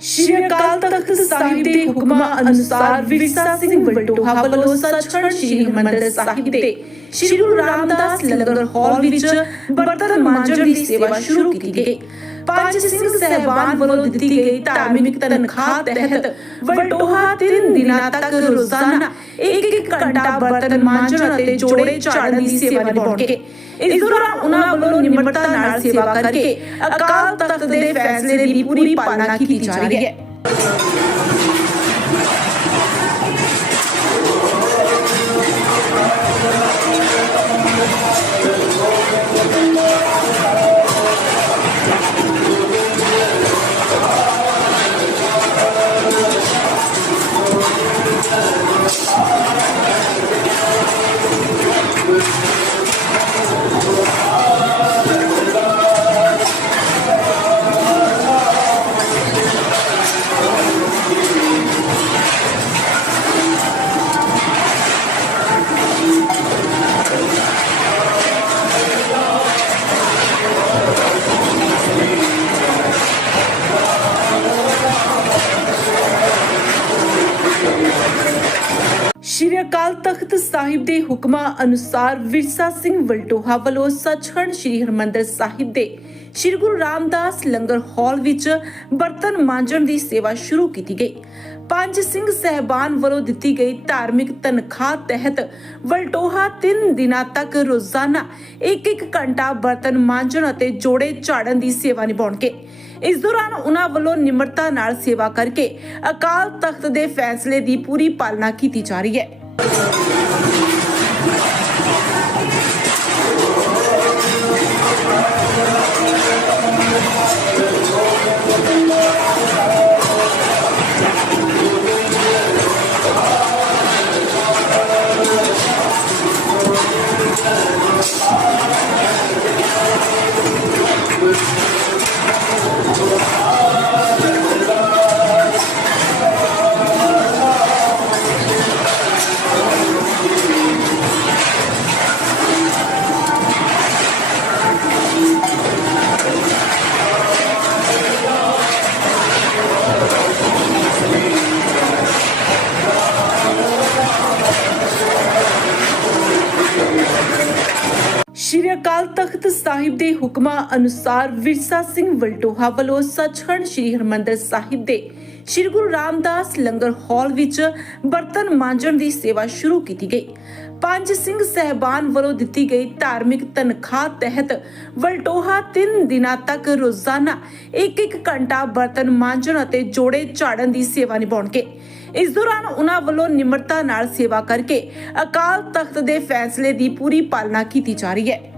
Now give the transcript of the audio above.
ਸ਼੍ਰੀ ਅਕਾਲ ਤਖਤ ਸਾਹਿਬ ਦੇ ਹੁਕਮਾਂ ਅਨੁਸਾਰ ਵਿਰਸਾ ਸਿੰਘ ਵਲਟੋਹਾ ਵੱਲੋਂ ਸੱਚਖੰਡ ਸ਼੍ਰੀ ਹਰਿਮੰਦਰ ਸਾਹਿਬ ਦੇ ਸ਼੍ਰੀ ਗੁਰੂ ਰਾਮਦਾਸ ਲੰਗਰ ਹਾਲ ਵਿੱਚ ਬਰਤਨ ਮਾਂਜਣ ਦੀ ਸੇਵਾ ਸ਼ੁਰੂ ਕੀਤੀ ਗਈ। ਪੰਜ ਸਿੰਘ ਸਹਿਬਾਨ ਵੱਲੋਂ ਦਿੱਤੀ ਗਈ ਧਾਰਮਿਕ ਤਨਖਾਹ ਤਹਿਤ ਵਲਟੋਹਾ 3 ਦਿਨਾਂ ਤੱਕ ਰੋਜ਼ਾਨਾ ਇੱਕ ਇੱਕ ਘੰਟਾ ਬਰਤਨ ਮਾਂਜਣ ਅਤੇ ਜੋੜੇ ਝਾੜਨ ਦੀ ਸੇਵਾ ਨਿਭਾਉਣਗੇ। ਇਸ ਦੌਰਾਨ ਉਹਨਾਂ ਵੱਲੋਂ ਨਿਮਰਤਾ ਸੇਵਾ ਕਰਕੇ ਅਕਾਲ ਤਖਤ ਦੇ ਫੈਸਲੇ ਦੀ ਪੂਰੀ ਪਾਲਣਾ ਕੀਤੀ ਜਾ ਰਹੀ ਹੈ। ਸ਼੍ਰੀ ਅਕਾਲ ਤਖਤ ਸਾਹਿਬ ਦੇ ਹੁਕਮਾਂ ਅਨੁਸਾਰ ਵਿਰਸਾ ਸਿੰਘ ਵਲਟੋਹਾ ਵੱਲੋਂ ਸੱਚਖੰਡ ਸ਼੍ਰੀ ਹਰਿਮੰਦਰ ਸਾਹਿਬ ਦੇ ਸ਼੍ਰੀ ਗੁਰੂ ਰਾਮਦਾਸ ਲੰਗਰ ਹਾਲ ਵਿੱਚ ਬਰਤਨ ਮਾਂਜਣ ਦੀ ਸੇਵਾ ਸ਼ੁਰੂ ਕੀਤੀ ਗਈ। ਪੰਜ ਸਿੰਘ ਸਹਿਬਾਨ ਵੱਲੋਂ ਦਿੱਤੀ ਗਈ ਧਾਰਮਿਕ ਤਨਖਾਹ ਤਹਿਤ ਵਲਟੋਹਾ 3 ਦਿਨਾਂ ਤੱਕ ਰੋਜ਼ਾਨਾ ਇੱਕ ਇੱਕ ਘੰਟਾ ਬਰਤਨ ਮਾਂਜਣ ਅਤੇ ਜੋੜੇ ਝਾੜਨ ਦੀ ਸੇਵਾ ਨਿਭਾਉਣਗੇ। ਇਸ ਦੌਰਾਨ ਉਹਨਾਂ ਵੱਲੋਂ ਨਿਮਰਤਾ ਨਾਲ ਸੇਵਾ ਕਰਕੇ ਅਕਾਲ ਤਖਤ ਦੇ ਫੈਸਲੇ ਦੀ ਪੂਰੀ ਪਾਲਣਾ ਕੀਤੀ ਜਾ ਰਹੀ ਹੈ। ਅਕਾਲ ਤਖਤ ਸਾਹਿਬ ਦੇ ਹੁਕਮਾਂ ਅਨੁਸਾਰ ਵਿਰਸਾ ਸਿੰਘ ਵਲਟੋਹਾ ਵੱਲੋਂ ਸੱਚਖੰਡ ਸ਼੍ਰੀ ਹਰਿਮੰਦਰ ਸਾਹਿਬ ਦੇ ਸ਼੍ਰੀ ਗੁਰੂ ਰਾਮਦਾਸ ਲੰਗਰ ਹਾਲ ਵਿੱਚ ਬਰਤਨ ਮਾਂਜਣ ਦੀ ਸੇਵਾ ਸ਼ੁਰੂ ਕੀਤੀ ਗਈ। ਪੰਜ ਸਿੰਘ ਸਹਿਬਾਨ ਵੱਲੋਂ ਦਿੱਤੀ ਗਈ ਧਾਰਮਿਕ ਤਨਖਾਹ ਤਹਿਤ ਵਲਟੋਹਾ 3 ਦਿਨਾਂ ਤੱਕ ਰੋਜ਼ਾਨਾ ਇੱਕ ਇੱਕ ਘੰਟਾ ਬਰਤਨ ਮਾਂਜਣ ਅਤੇ ਜੋੜੇ ਝਾੜਨ ਦੀ ਸੇਵਾ ਨਿਭਾਉਣਗੇ। ਇਸ ਦੌਰਾਨ ਉਹਨਾਂ ਵੱਲੋਂ ਨਿਮਰਤਾ ਨਾਲ ਸੇਵਾ ਕਰਕੇ ਅਕਾਲ ਤਖਤ ਦੇ ਫੈਸਲੇ ਦੀ ਪੂਰੀ ਪਾਲਣਾ ਕੀਤੀ ਜਾ ਰਹੀ ਹੈ।